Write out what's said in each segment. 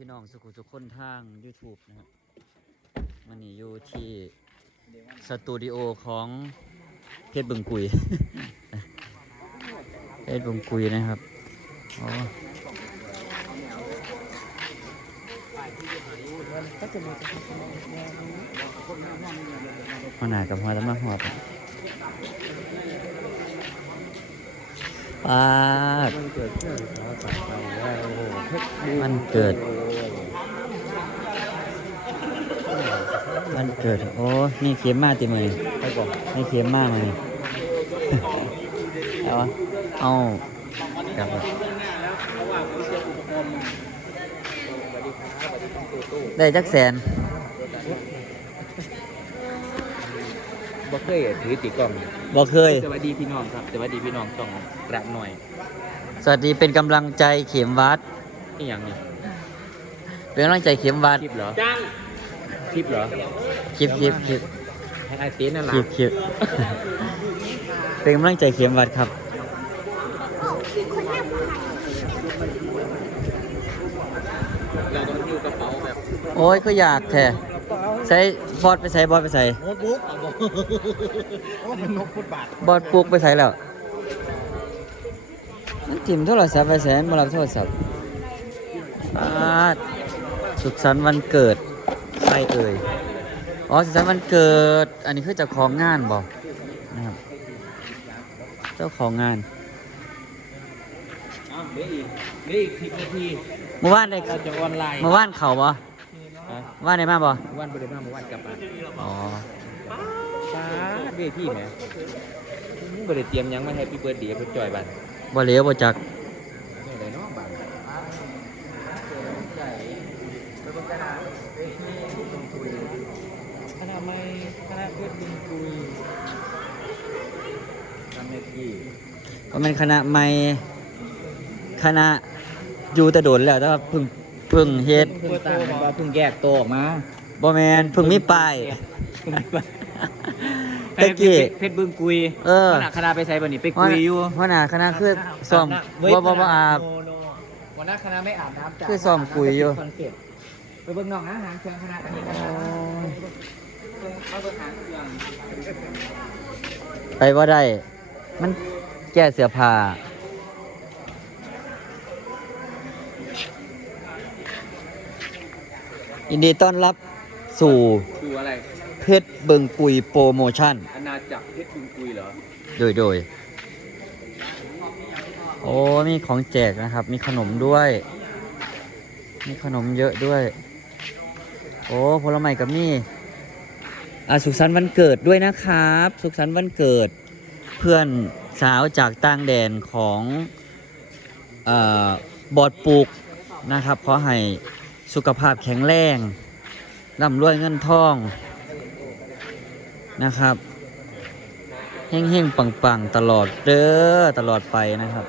พี่น้องสุขุทุกคนทาง YouTube นะครับมันนี่อยู่ที่สตูดิโอของเพชรบึงกุย เพชรบึงกุยนะครับอ๋อก็จะมีจะทำแนวนี้มาหนากับหัวแล้วมาหัวปะปาดมันเกิดเรื่องขอตัดไปแล้ วโอ้โหเพชรบูรณ์มันเกิดมันเกิด โอ้ นี่เข็มมาติมือไปก่อนนี่เข็มมามานี่เอาวะเอากลับมาได้จักแสนบ่เคยถือติดกล้องบ่เคย สวัสดีพี่น้องครับ สวัสดีพี่น้องต้องกระหน่อย สวัสดีเป็นกำลังใจเข็มวัดนี่อย่างนี้เป็นกำลังใจเข็มวัดคลิปเหรอจ้างค ลิปเหรอคลิปคลิปคลิปให้ไอเต้นนั่นคล่ะลิปคลิปเป็นกำลังใจเข็มวัดครับ เราต้องหิ้วกระเป๋าแบบโอ้ยก็อยากแท้ใส่บอดไปใส่บอดไปใส่โน้ตบุ๊กโอ้มันนกฟุตบาทบอดปลูกไปใส่แล้วมันถิ่มโทรศัพท์ไปแสนมารับโทรศัพท์ปาดสุขสันต์วันเกิด ใครเอ่ย อ๋อสุขสันต์วันเกิด อันนี้คือเจ้าของงานบอกนะครับ เจ้าของงานอ้าวเหลืออีกเหลืออีกสิบนาทีเมื่อวานได้เราจะออนไลน์เมื่อวานเขาบ่ฮะเมื่อวานได้มาบ่วันบริมาเมื่อวันกลับมาอ๋อป้าดเวทีแหมบริเตรียมหยังไม่ให้พี่เบิร์ดเดียเพื่อจอยบันบ่เหลียวบ่จัก นี่อะไรเนาะบันคณะไม่คณะเพื่อนบินคุยทำในที่ เพราะมันคณะใหม่คณะอยู่แต่โดนแล้วแต่ว่าเพิ่งเพิ่งเฮ็ดเพิ่งตั้งว่าเพิ่งแยกตัวออกมาบ่แมนเพิ่งมีป้ายเฮ้ยตะกี้เพชรบึงกุยเออคณะคณะไปใส่บันนี้ไปกุยอยู่หัวหน้าคณะคือซ่อมเว้ยบ่บ่บ่อาบโนโนหัวหน้าคณะไม่อาบน้ำจ้ะคือซ้อมกุยอยู่คอนเซ็ปต์ไปเบิ่งน้องนะหางเครื่องคณะอันนี้คณะเอาเบิ่งหางเครื่องไปบ่ได้ มัน แก้เสื้อผ้ายินดีต้อนรับสู่คืออะไร เพชรเบิงกุยโปรโมชั่นอาณาจักรเพชรบึงกุยเหรอ โดยโดย โอ้ มีของแจกนะครับ มีขนมด้วย มีขนมเยอะด้วย โอ้ผลไม้กับนี่อะสุขสันต์วันเกิดด้วยนะครับ สุขสันต์วันเกิด เพื่อน สาวจากต่างแดนของออบอดปลูกนะครับขอให้สุขภาพแข็งแรงร่ำรวยเงินทองนะครับเฮงๆปังๆตลอดเด้อตลอดไปนะครับ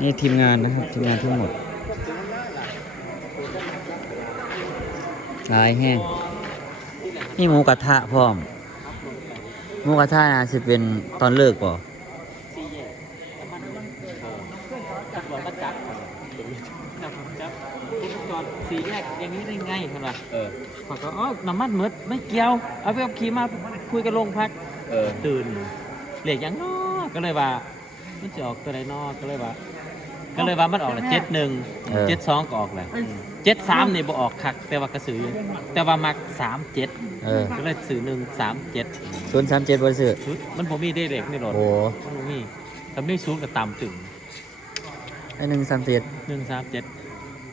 นี่ทีมงานนะครับทีมงานทั้งหมดลายแห้งนี่หมูกระทะพร้อม มูกระทะนะสิเป็นตอนเลิกป่ะจักรวาลก็จักรจักรจักรจอดสี่แยกอย่างนี้ได้ไงครับล่ะเออขอยก็อ๋อน้ำมันหมืดไม่เกี่ยว เอาไปเอาขี่มาคุยกับโรงพักเออตื่นเหล็กยังนอก็เลยว่ามันจะออกตัวใดนอก็เลยว่า ก็เลยว่ามันออกละเจ็ดหนึ่งเออเจ็ดสองก็ออกแล้วเจ็ดสามนี่บ่ออกคักแต่ว่ากระสืออยู่แต่ว่ามักสามเจ็ดเออก็เลยสื่อหนึ่งสามเจ็ด ศูนย์สามเจ็ดบริสุทธิ์ชุดมันผมมีได้เด็กในรถโอ้มันบ่มีทำได้ศูนย์กับต่ำตึงไอหนึ่งสามเจ็ดหนึ่งสามเจ็ด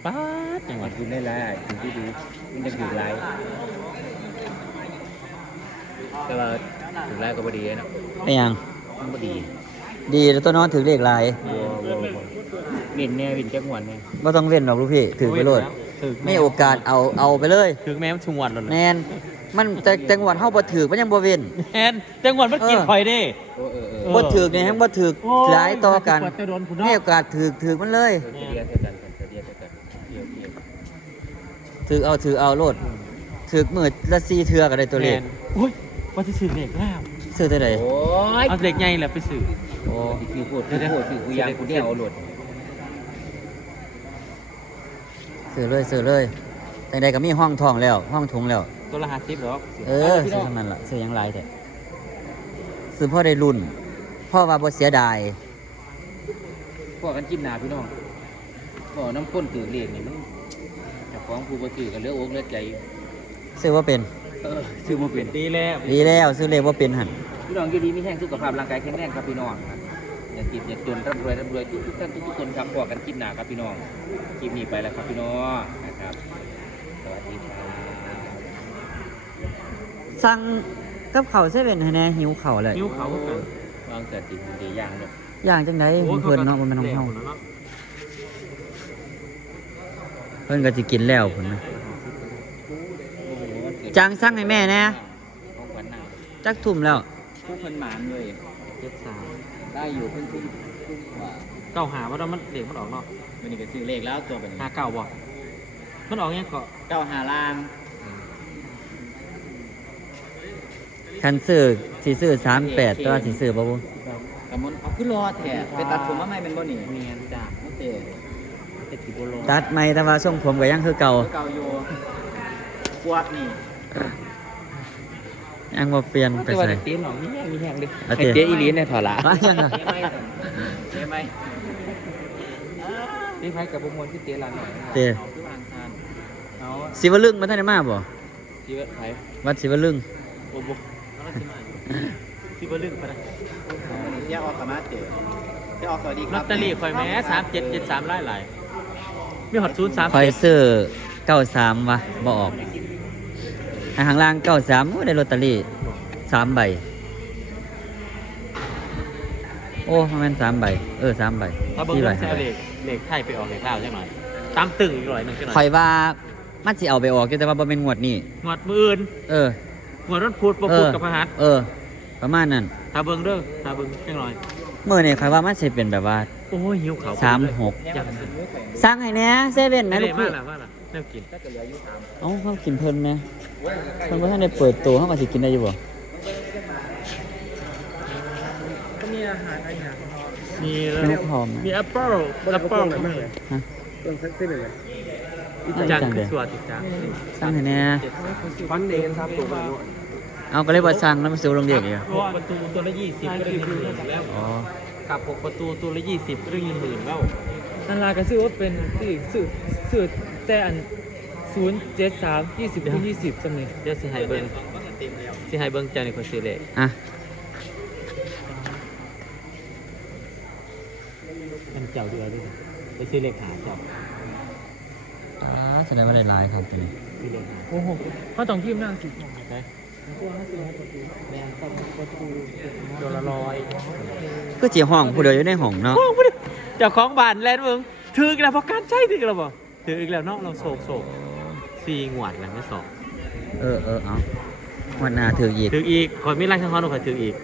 ป๊าดจังหมัวะนกินได้หลายกินที่ดีมันจะอยู่ไรแต่ว่าถึงไรก็พอดีนะไอหยัง มันพอดีดีแล้วตัวนอนถือเลขหลายบัวบัวบัววินแน่วินแจ็คหวนเนี่ยไม่ต้องเว้นหรอกลูกพี่ถือไปโลด ถือไม่โอกาสเอาเอาไปเลย ถือแม่มันชงวันแล้วแมนะนมันแต่จังหวัดเฮาบ่ถือมันยังบ่เว้น แอนจังหวัดมันกินเออคอยเด้ โอ้เออเออเออบ่ถือเนี่ยแฮงบ่ถือโอ้ยหลายต่อกันจะโดนคุณให้เนาะโอกาสถือถือมันเลยเรียกกันกันเรียกกันเรียกเรียกถือเอาถือเอาโลดถือมือละ4เทื่อก็ได้ตัวเลขแมนอุ้ยว่าจะสื่อเด็กแล้วซื้อเท่าใดโอ้ยเอาเด็กใหญ่แหละไปสื่อโอ้คือพูดคือพูดคือกูยังกูเดียวเอาหลุดซื้อเลยซื้อเลยแต่ใดก็มีห้องทองแล้ว ห้องถุงแล้ว ตัวละห้าสิบหรอกเออซื้อทำนั้นล่ะซื้อหยังไรแต่ซื้อพ่อได้รุ่นพ่อว่าบ่เสียดายพวกกันจิ้มหนาพี่น้องพวกน้ำข้นถือเรียกนี่มันเจากของผู้บ่ถือกันเหลืออกเหลือใจซื้อว่าเป็นเออซื้อมาเป็นดีแล้วดีแล้วซื้อเลขว่าเป็นหันพี่น้องอยู่ดีมีแห้งสุขภาพร่างกายแข็งแรงครับพี่น้องครับอย่าติดอย่าจนร่ำรวยร่ำรวยทุกทุกๆท่านทุกทุกๆคนครับพวกกันจิ้มหนาครับพี่น้องคลิปนี้ไปแล้วครับพี่น้องนะครับสวัสดีครับ สั่งกับเขาวเซเว่นให้แน่หิวเขาวเลยนิ้วเขากันวางเกิดติดดีอย่างเลยอย่างจังไดของเพิ่นเนาะบ่แมันของเฮาเพิ่นก็สิกินแล้วพุ่นนะโอ้โหวันเกิดจางสั่งให้แม่แน่ของขวัญหนาจักทุ่มแล้วผู้คนหมานเลยเจ็ดสามได้อยู่เพิ่งขึ้นกว่าเก้าหาว่าเรามันเด็กมันออกเนาะวันนี้ก็ซื้อเลขแล้วตัวเป็นหาเก้าบ่มันออกยังเกาะเก้าหาลาง คันซื้อสิซื้อ38ตัวสิซื้อบ่บ่กับมันเอาขึ้นรอแถไปตัดผมมาใหม่เป็นบ่หนิเมียนจ้าโอเคเจ็ดสิบโลตัดใหม่แต่ว่าทรงผมก็ยังคือเก่าเก่าอยู่กวดนี่ยังบ่เปลี่ยนไปแต่ว่าใส่เตี้ยหน่อยมีแห้งมีแห้งดิโอเคไอ้เตี้ยอีลีนเนี่ยถอดละว่ายังอะเตี้ยไม่เตี้ยไม่พี่ไพ่กับบุมวลพี่เตี้ยละหน่อยเต้เอาพี่วางซานเอาสิวลึงมาทันได้มาบ่พี่ไพ่วัดสิวลึงโอ้โหแล้วสิมา ที่บ่ลึกไปนะเตี้ยออกสมาร์ทเตี้ยเตี้ยออกสวัสดีคลรัอบตเตอรี่คอยแม้สามเจ็ดเจ็ดสามไล่หลายมีหอดศูนย์สามคอยซื้อ93วะบ่ออกให้ข้างล่าง93โอ้ได้ลอตเตอรี่สามใบ โอ้มันสามใบ เออสามใบถ้าเบิ่งสี่ใบเรื่องเสียเหล็กเล็กไทยไปออกเหล็กลาวจังหน่อย ตามตึงอีกหน่อยหนึงจังหน่คออยยว่ามันสิเอาไปออกอยู่แต่ว่าบ่เป็นงวดนี้ งวดมืออื่นเออ งวดรถพูดบ่เอพูดอกับพระหัตถ์เออ ประมาณนั้นถ้าเบิ่งเด้อถ้าเบิ่งจังหน่อยเมื่อนี่คอยว่ามันสิเป็นแบบว่าโอ้ยหิวเขาสามหกยังสร้างให้แหน่เซเว่นไม่นะลูได้กมาพี่ละมาละแนวกินเอ้าเขากินเพิ่นไหมเพิ่นบ่ทันได้เปิดตัวเขาก็สิกินได้อยู่บ่ก็มีอาหารอะไรอย่างมีไม่พร้อมมีแอปเปิ้ลแอปเปิ้ลก็มีฮะจังจังคืเด้ อสวัสดิจังสร้างให้แหน่ฟันเดนครับตัวกันเอาก็เลยว่าสร้างแล้วมันสิลงเรียกอีกอะเพราะว่าประตูตัวละยี่สิบก็ได้เงินหมื่นแล้วอ๋อกับหกประตูตัวละยี่สิบก็ได้เงินหมื่นแล้วนั่นลาก็ซื้อว่าเป็นที่ซื้อซื้อแต่อันศูนย์เจ็ดสามยี่สิบคูณยี่สิบสำเนียงเดี๋ยวสิให้เบิ้งสิให้เบิ้งใจในคนซื้อเลขอะมันเจ้าเดือด้วยไปซื้อเลขหาเจ้า อ่าแสดงว่าได้หลายครับตัวนี้ซื้อเลขหาโอ้โหเขาต้องพิมพ์หน้าสิบใช่แม่ต้องประตูตัวละร้อยก็สิห้องผู้เดียวอยู่ในห้องเนาะโอ้โหเจ้าของบ้านแลนด์เมืองถืออีกแล้วเพราะการใช้ถืออีกแล้วบ่ถืออีกแล้วเนาะเราโศกโศกสี่งวดแล้วไม่สองเออเออเอาวันหน้าถืออีกถืออีกคอยมีไล่ทั้งห้องหนูคอยถืออีก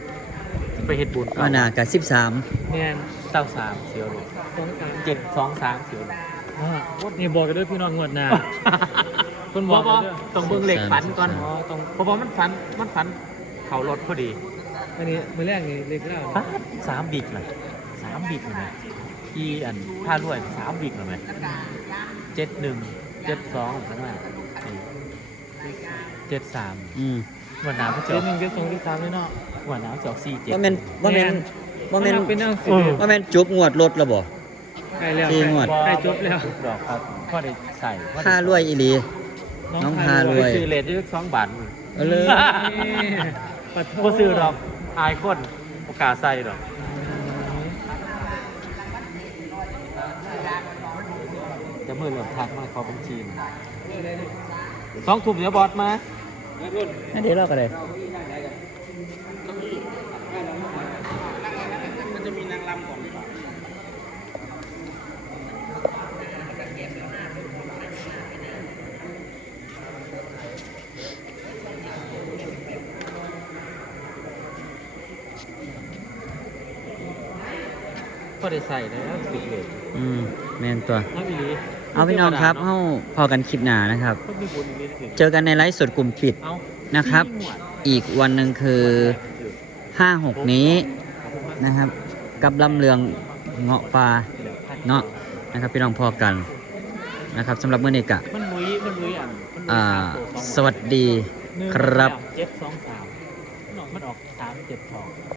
ไปเฮ็ดบุญวันหน้าก็13แม่นเต้าสามเสียวหนูสองสามเจ็ดสองสามเสียวหนู อ่านี่บอกกันด้วยพี่น้องงวดหน้าเพิ่นบบออกกว่ากันด้วยต้องเบิ่งเหล็กฝันก่อนอ๋อต้องเพราะว่ามันฝันมันฝันเขารถพอดีอันนี้มือแรกนี่เล็กเล่าปั๊บสามบิกเลยสามบิกเลยไหมที่อันผ้ารวยสามบิกเลยไหมเจ็ดหนึ่งเจ็ดสองข้างหน้าเจ็ดสามอืมวันน้ำก็จะเจ็ดหนึ่งเจ็ดสองเจ็ดสามเลยเนาะ วันน้ำจะออกสี่เจ็ดบ่แม่นบ่แม่นบ่แม่นเป็นนั่งสิเออบ่แม่นจุบงวดรถแล้วบ่ ใกล้แล้วสี่งวด ใกล้จบแล้ว ดอกครับพ่อได้ใส่ค่ารวยอีหลี น้องพารวยซื้อเลทที่สองบาทเอาเลย ปัดโทก็ซื้อดอกอายคนโอกาสใส่ดอกจะมือเหลือทักมาขอบัญชีหน่อยสองถุ่มเดี๋ยวบอสมานั่นเดี๋ยวเราก็ได้ ก็ได้ใส่แล้วสิบเลทอืมแม่นตัว น้ำอีหลีเอาพี่น้องครับเฮาพอกันคลิปหน้านะครับก็มีบุญอีหลีสิเจอกันในไลฟ์สดกลุ่มปิด เอานะครับสี่หมวดอีกวันหนึ่งคือ 5-6 นี้นะครับ กับลำเลืองเงาะปลาเนาะนะครับพี่น้องพอกันนะครับสำหรับมื้อนี้กะมันลุยมันลุยอันมันลุยอ่าสามตัวสองสวัสดีหนึ่งครับ เจ็ดสองสามมันออกมันออกสามเจ็ดสอง